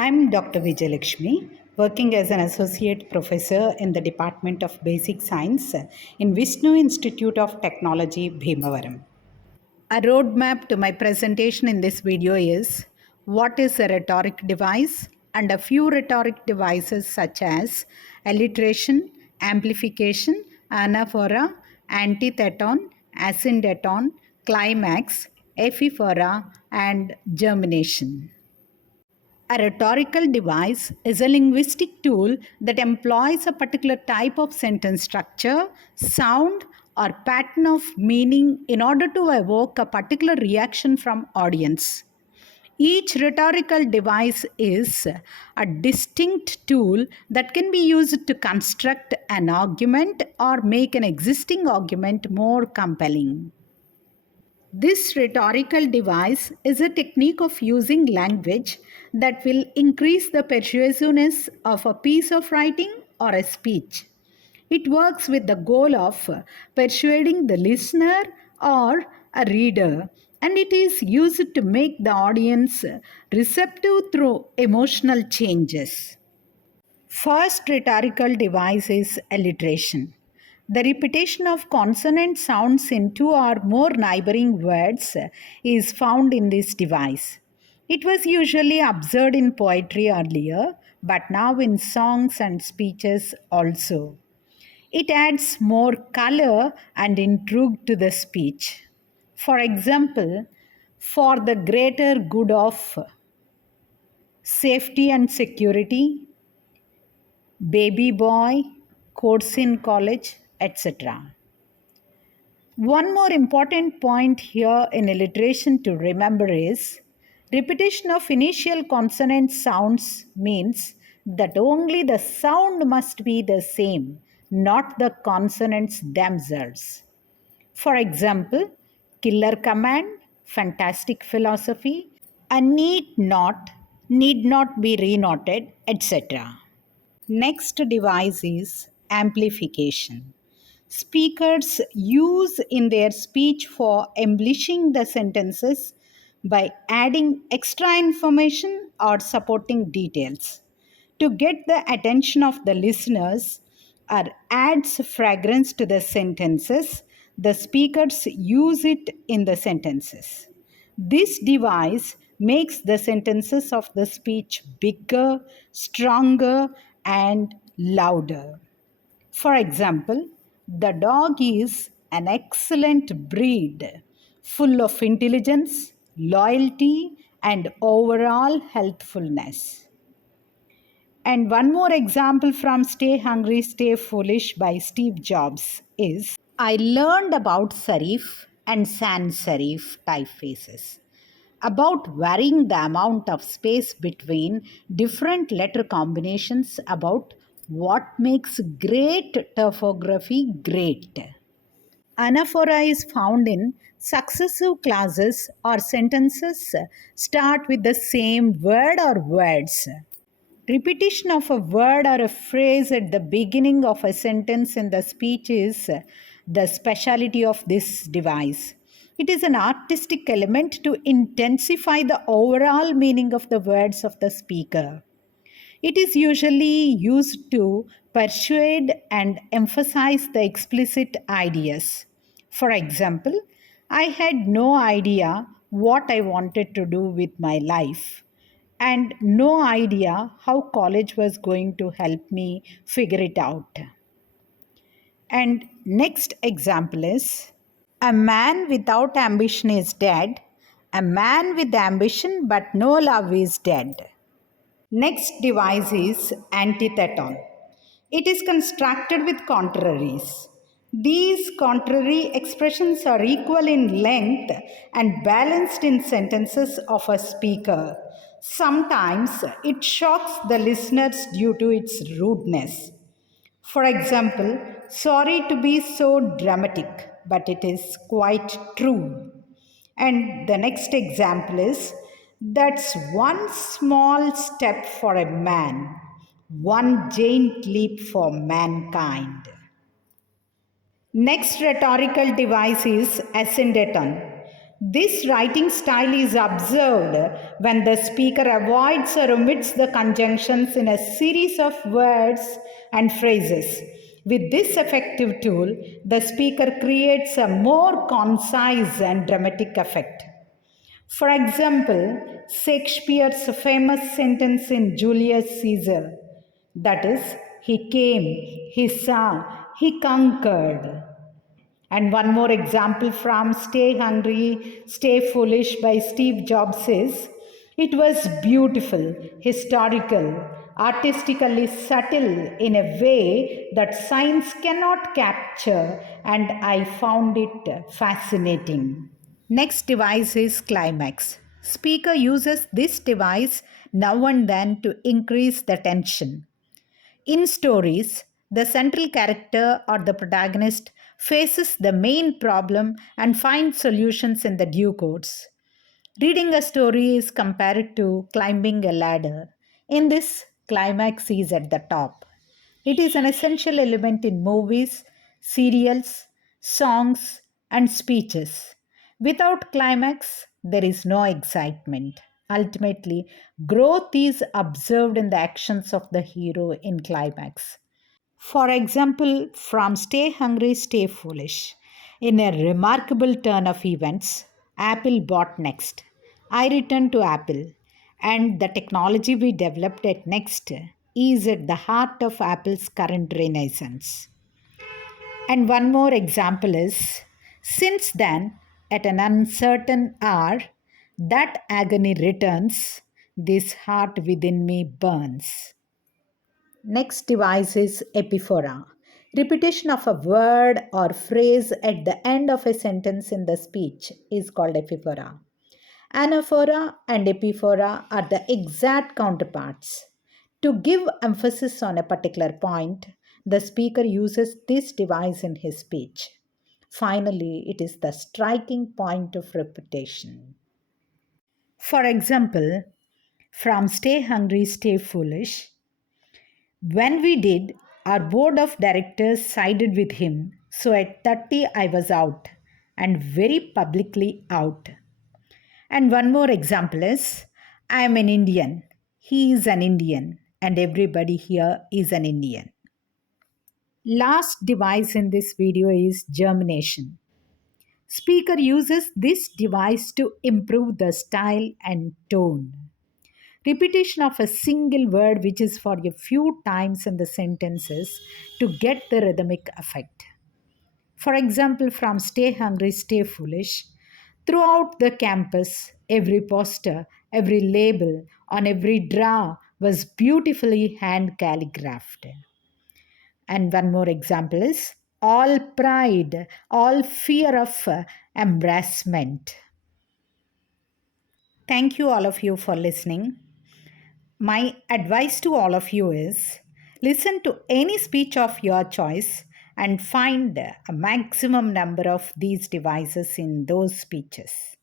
I'm Dr. Vijayalakshmi, working as an associate professor in the Department of Basic Science in Vishnu Institute of Technology, Bhimavaram. A roadmap to my presentation in this video is what is a rhetoric device and a few rhetoric devices such as alliteration, amplification, anaphora, antitheton, asyndeton, climax, epiphora, and germination. A rhetorical device is a linguistic tool that employs a particular type of sentence structure, sound, or pattern of meaning in order to evoke a particular reaction from audience. Each rhetorical device is a distinct tool that can be used to construct an argument or make an existing argument more compelling. This rhetorical device is a technique of using language that will increase the persuasiveness of a piece of writing or a speech. It works with the goal of persuading the listener or a reader, and it is used to make the audience receptive through emotional changes. First rhetorical device is alliteration. The repetition of consonant sounds in two or more neighboring words is found in this device. It was usually observed in poetry earlier, but now in songs and speeches also. It adds more color and intrigue to the speech. For example, for the greater good of safety and security, baby boy, course in college, etc. One more important point here in alliteration to remember is repetition of initial consonant sounds means that only the sound must be the same, not the consonants themselves. For example, killer command, fantastic philosophy, a need not be renoted, etc. Next device is amplification. Speakers use in their speech for embellishing the sentences by adding extra information or supporting details. To get the attention of the listeners or adds fragrance to the sentences, the speakers use it in the sentences. This device makes the sentences of the speech bigger, stronger, and louder. For example, the dog is an excellent breed, full of intelligence, loyalty, and overall healthfulness. And one more example from Stay Hungry, Stay Foolish by Steve Jobs is I learned about serif and sans serif typefaces, about varying the amount of space between different letter combinations, about what makes great typography great. Anaphora is found in successive clauses or sentences start with the same word or words. Repetition of a word or a phrase at the beginning of a sentence in the speech is the specialty of this device. It is an artistic element to intensify the overall meaning of the words of the speaker. It is usually used to persuade and emphasize the explicit ideas. For example, I had no idea what I wanted to do with my life and no idea how college was going to help me figure it out. And next example is a man without ambition is dead. A man with ambition but no love is dead. Next device is Antitheton. It is constructed with contraries. These contrary expressions are equal in length and balanced in sentences of a speaker. Sometimes it shocks the listeners due to its rudeness. For example, sorry to be so dramatic, but it is quite true. And the next example is that's one small step for a man, one giant leap for mankind. Next rhetorical device is Asyndeton. This writing style is observed when the speaker avoids or omits the conjunctions in a series of words and phrases. With this effective tool, the speaker creates a more concise and dramatic effect. For example, Shakespeare's famous sentence in Julius Caesar, that is, he came, he saw, he conquered. And one more example from Stay Hungry, Stay Foolish by Steve Jobs is it was beautiful, historical, artistically subtle in a way that science cannot capture, and I found it fascinating. Next device is Climax. Speaker uses this device now and then to increase the tension. In stories, the central character or the protagonist faces the main problem and finds solutions in the due course. Reading a story is compared to climbing a ladder. In this, climax is at the top. It is an essential element in movies, serials, songs, and speeches. Without climax, there is no excitement. Ultimately, growth is observed in the actions of the hero in climax. For example, from Stay Hungry, Stay Foolish. In a remarkable turn of events, Apple bought Next. I returned to Apple, and the technology we developed at Next is at the heart of Apple's current renaissance. And one more example is since then, at an uncertain hour, that agony returns, this heart within me burns. Next device is Epiphora. Repetition of a word or phrase at the end of a sentence in the speech is called Epiphora. Anaphora and Epiphora are the exact counterparts. To give emphasis on a particular point, the speaker uses this device in his speech. Finally, it is the striking point of repetition. For example, from Stay Hungry, Stay Foolish, when we did, our board of directors sided with him, so at 30 I was out, and very publicly out. And one more example is I am an Indian, he is an Indian, and everybody here is an Indian. Last device in this video is germination. Speaker uses this device to improve the style and tone. Repetition of a single word which is for a few times in the sentences to get the rhythmic effect. For example, from Stay Hungry, Stay Foolish, throughout the campus, every poster, every label, on every drawer was beautifully hand calligraphed. And one more example is all pride, all fear of embarrassment. Thank you, all of you, for listening. My advice to all of you is listen to any speech of your choice and find a maximum number of these devices in those speeches.